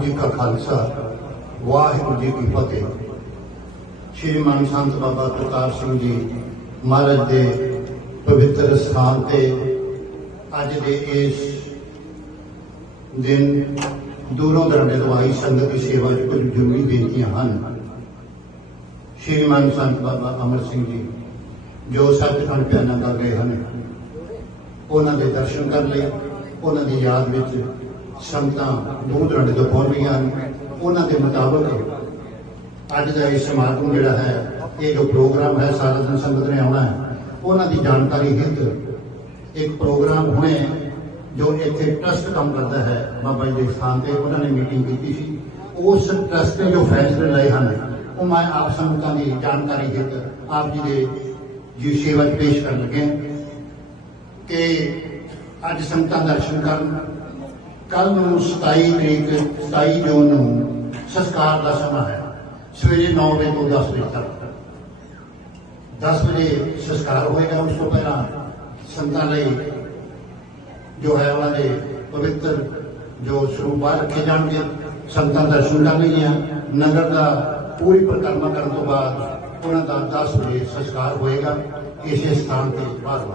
ਜੀ ਕਾ ਖਾਲਸਾ, ਵਾਹਿਗੁਰੂ ਜੀ ਕੀ ਫਤਿਹ। ਸ਼੍ਰੀ ਮਨ ਸੰਤ ਬਾਬਾ ਪ੍ਰਤਾਪ ਸਿੰਘ ਜੀ ਮਹਾਰਾਜ ਦੇ ਪਵਿੱਤਰ ਸਥਾਨ ਤੇ ਅੱਜ ਦੇ ਇਸ ਦਿਨ ਦੂਰੋਂ ਦਰਾਡੇ ਤੋਂ ਆਈ ਸੰਗਤ ਦੀ ਸੇਵਾ 'ਚ ਕੁਝ ਜ਼ਰੂਰੀ ਬੇਨਤੀਆਂ ਹਨ। ਸ਼੍ਰੀ ਮਨ ਸੰਤ ਬਾਬਾ ਅਮਰ ਸਿੰਘ ਜੀ, ਜੋ ਸੱਚਖੰਡ ਪਿਆਨਾ ਕਰ ਰਹੇ ਹਨ, ਉਹਨਾਂ ਦੇ ਦਰਸ਼ਨ ਕਰ ਲਈ, ਉਹਨਾਂ ਦੀ ਯਾਦ ਵਿੱਚ ਸੰਗਤਾਂ ਦੂਰ ਦਰਾਡੇ ਤੋਂ ਪਹੁੰਚ ਰਹੀਆਂ ਹਨ, ਉਹਨਾਂ ਦੇ ਮੁਤਾਬਕ ਅੱਜ ਦਾ ਇਹ ਸਮਾਗਮ ਜਿਹੜਾ ਹੈ, ਇਹ ਜੋ ਪ੍ਰੋਗਰਾਮ ਹੈ, ਸਾਰਾ ਦਿਨ ਸੰਗਤ ਨੇ ਆਉਣਾ ਹੈ, ਉਹਨਾਂ ਦੀ ਜਾਣਕਾਰੀ ਹਿੱਤ ਇੱਕ ਪ੍ਰੋਗਰਾਮ ਹੁਣੇ ਜੋ ਇੱਥੇ ਟਰਸਟ ਕੰਮ ਕਰਦਾ ਹੈ, ਬਾਬਾ ਜੀ ਦੇ ਸਥਾਨ ਤੇ ਉਹਨਾਂ ਨੇ ਮੀਟਿੰਗ ਕੀਤੀ ਸੀ। ਉਸ ਟਰਸਟ ਨੇ ਜੋ ਫੈਸਲੇ ਲਏ ਹਨ, ਉਹ ਮੈਂ ਆਪ ਸੰਗਤਾਂ ਦੀ ਜਾਣਕਾਰੀ ਹਿੱਤ, ਆਪ ਜੀ ਦੇ ਜੀ ਸੇਵਾ 'ਚ ਪੇਸ਼ ਕਰਨ ਲੱਗੇ ਕਿ ਅੱਜ ਸੰਗਤਾਂ ਦਰਸ਼ਨ ਕਰਨ ਕੱਲ ਨੂੰ 27 ਤਰੀਕ 27 ਜੂਨ ਨੂੰ ਸੰਸਕਾਰ ਦਾ ਸਮਾਂ ਹੈ। ਸਵੇਰੇ 9 ਵਜੇ ਤੋਂ 10 ਵਜੇ ਤੱਕ। 10 ਵਜੇ ਸੰਸਕਾਰ ਹੋਏਗਾ ਉਸ ਤੋਂ ਪਹਿਲਾਂ ਸੰਤਾਂ ਲਈ ਜੋ ਹੈ ਉਹਨਾਂ ਦੇ ਪਵਿੱਤਰ ਜੋ ਸਰੂਪ ਬਾਹਰ ਰੱਖੇ ਜਾਣਗੇ। ਸੰਤਾਂ ਦਰਸ਼ਨ ਕਰਨਗੀਆਂ ਨਗਰ ਦਾ ਪੂਰੀ ਪਰਿਕਰਮਾ ਕਰਨ ਤੋਂ ਬਾਅਦ ਉਹਨਾਂ ਦਾ 10 ਵਜੇ ਸੰਸਕਾਰ ਹੋਏਗਾ। ਇਸੇ ਸਥਾਨ ਤੇ ਬਾਹਰ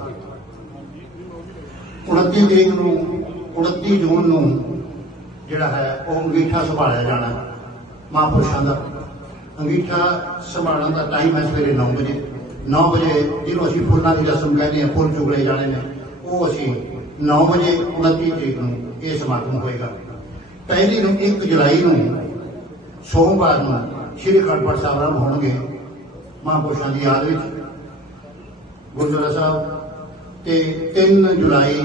29 ਤਰੀਕ ਨੂੰ 29 ਜੂਨ ਨੂੰ ਜਿਹੜਾ ਹੈ, ਉਹ ਅੰਗੀਠਾ ਸੰਭਾਲਿਆ ਜਾਣਾ ਮਹਾਂਪੁਰਸ਼ਾਂ ਦਾ। ਅੰਗੀਠਾ ਸੰਭਾਲਣ ਦਾ ਟਾਈਮ ਹੈ ਸਵੇਰੇ 9 ਵਜੇ। 9 ਵਜੇ ਜਿਹਨੂੰ ਅਸੀਂ ਫੁੱਲਾਂ ਦੀ ਰਸਮ ਕਹਿੰਦੇ ਹਾਂ, ਫੁੱਲ ਚੁਗਲੇ ਜਾਣੇ ਨੇ, ਉਹ ਅਸੀਂ 9 ਵਜੇ 29 ਤਰੀਕ ਨੂੰ ਇਹ ਸਮਾਗਮ ਹੋਏਗਾ। ਪਹਿਲੀ ਨੂੰ 1 ਜੁਲਾਈ ਨੂੰ ਸੋਮਵਾਰ ਨੂੰ ਸ਼੍ਰੀ ਖੜਪੜ ਸਾਹਿਬ ਆਰੰਭ ਹੋਣਗੇ ਮਹਾਂਪੁਰਸ਼ਾਂ ਦੀ ਯਾਦ ਵਿੱਚ। ਗੁਰਦੁਆਰਾ ਸਾਹਿਬ ਤੇ 3 ਜੁਲਾਈ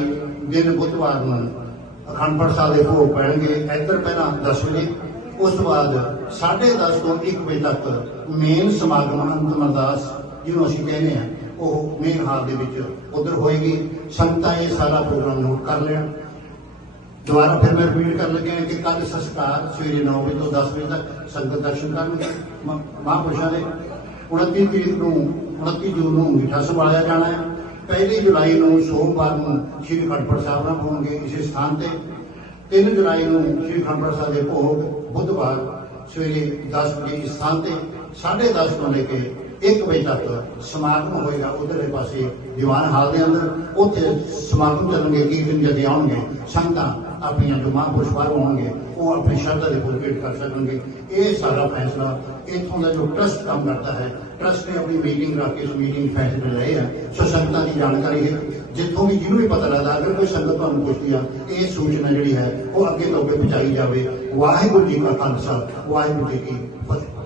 ਦਿਨ ਬੁੱਧਵਾਰ ਨੂੰ ਅਖੰਡ ਪਾਠ ਸਾਹਿਬ ਦੇ ਭੋਗ ਪੈਣਗੇ, ਇੱਧਰ ਪਹਿਲਾਂ 10 ਵਜੇ, ਉਸ ਤੋਂ ਬਾਅਦ 10:30 ਤੋਂ 1 ਵਜੇ ਤੱਕ ਮੇਨ ਸਮਾਗਮ ਅੰਤਮ ਅਰਦਾਸ ਜਿਹਨੂੰ ਅਸੀਂ ਕਹਿੰਦੇ ਆ ਉਹ ਮੇਨ ਹਾਲ ਦੇ ਵਿੱਚ ਉਧਰ ਹੋਏਗੀ। ਸੰਗਤਾਂ ਇਹ ਸਾਰਾ ਪ੍ਰੋਗਰਾਮ ਨੋਟ ਕਰ ਲੈਣ। ਦੁਬਾਰਾ ਫਿਰ ਮੈਂ ਰਿਪੀਟ ਕਰਨ ਲੱਗਿਆ ਕਿ ਕੱਲ ਸੰਸਕਾਰ ਸਵੇਰੇ 9 ਵਜੇ ਤੋਂ 10 ਵਜੇ ਤੱਕ ਸੰਗਤ ਦਰਸ਼ਨ ਕਰਨਗੇ ਮਹਾਂਪੁਰਸ਼ਾਂ ਦੇ। 29 ਤਰੀਕ ਨੂੰ 29 ਜੂਨ ਨੂੰ ਮਿੱਠਾ ਸੰਭਾਲਿਆ ਜਾਣਾ ਹੈ। ਪਹਿਲੀ ਜੁਲਾਈ ਨੂੰ ਸੋਮਵਾਰ ਨੂੰ ਸ਼੍ਰੀ ਖੰਡਪੜ ਸਾਹਿਬ ਨਾਲ ਹੋਣਗੇ ਇਸੇ ਸਥਾਨ ਤੇ। 3 ਜੁਲਾਈ ਨੂੰ ਸ਼੍ਰੀ ਖੰਡਪੜ ਸਾਹਿਬ ਦੇ ਭੋਗ ਬੁੱਧਵਾਰ ਸਵੇਰੇ 10 ਵਜੇ ਇਸ ਸਥਾਨ ਤੇ 10:30 ਤੋਂ ਲੈ ਕੇ 1 ਵਜੇ ਤੱਕ ਸਮਾਗਮ ਹੋਏਗਾ ਉਧਰਲੇ ਪਾਸੇ ਦੀਵਾਨ ਹਾਲ ਦੇ ਅੰਦਰ। ਉੱਥੇ ਸਮਾਗਮ ਚੱਲਣਗੇ, ਕੀਰਤਨ ਜਦ ਆਉਣਗੇ ਸੰਗਤਾਂ ਆਪਣੀਆਂ ਜੋ ਮਹਾਂਪੁਰਸ਼ ਬਾਹਰ ਆਉਣਗੇ ਉਹ ਆਪਣੀ ਸ਼ਰਧਾ ਦੇ ਫੁੱਲ ਭੇਟ ਕਰ ਸਕਣਗੇ ਇਹ ਸਾਰਾ ਫੈਸਲਾ ਇੱਥੋਂ ਦਾ ਜੋ ਟਰਸਟ ਕੰਮ ਕਰਦਾ ਹੈ ਟਰਸਟ ਨੇ ਆਪਣੀ ਮੀਟਿੰਗ ਰੱਖ ਕੇ ਇਸ ਮੀਟਿੰਗ ਫੈਸਲੇ ਲਏ ਆ ਸੋ ਸੰਗਤਾਂ ਦੀ ਜਾਣਕਾਰੀ ਹੈ ਜਿੱਥੋਂ ਵੀ ਜਿਹਨੂੰ ਵੀ ਪਤਾ ਲੱਗਦਾ ਅਗਰ ਕੋਈ ਸੰਗਤ ਤੁਹਾਨੂੰ ਪੁੱਛਦੀ ਆ ਇਹ ਸੂਚਨਾ ਜਿਹੜੀ ਹੈ ਉਹ ਅੱਗੇ ਤੋਂ ਅੱਗੇ ਪਹੁੰਚਾਈ ਜਾਵੇ ਵਾਹਿਗੁਰੂ ਜੀ ਕਾ ਖਾਲਸਾ ਵਾਹਿਗੁਰੂ ਜੀ ਕੀ ਫਤਿਹ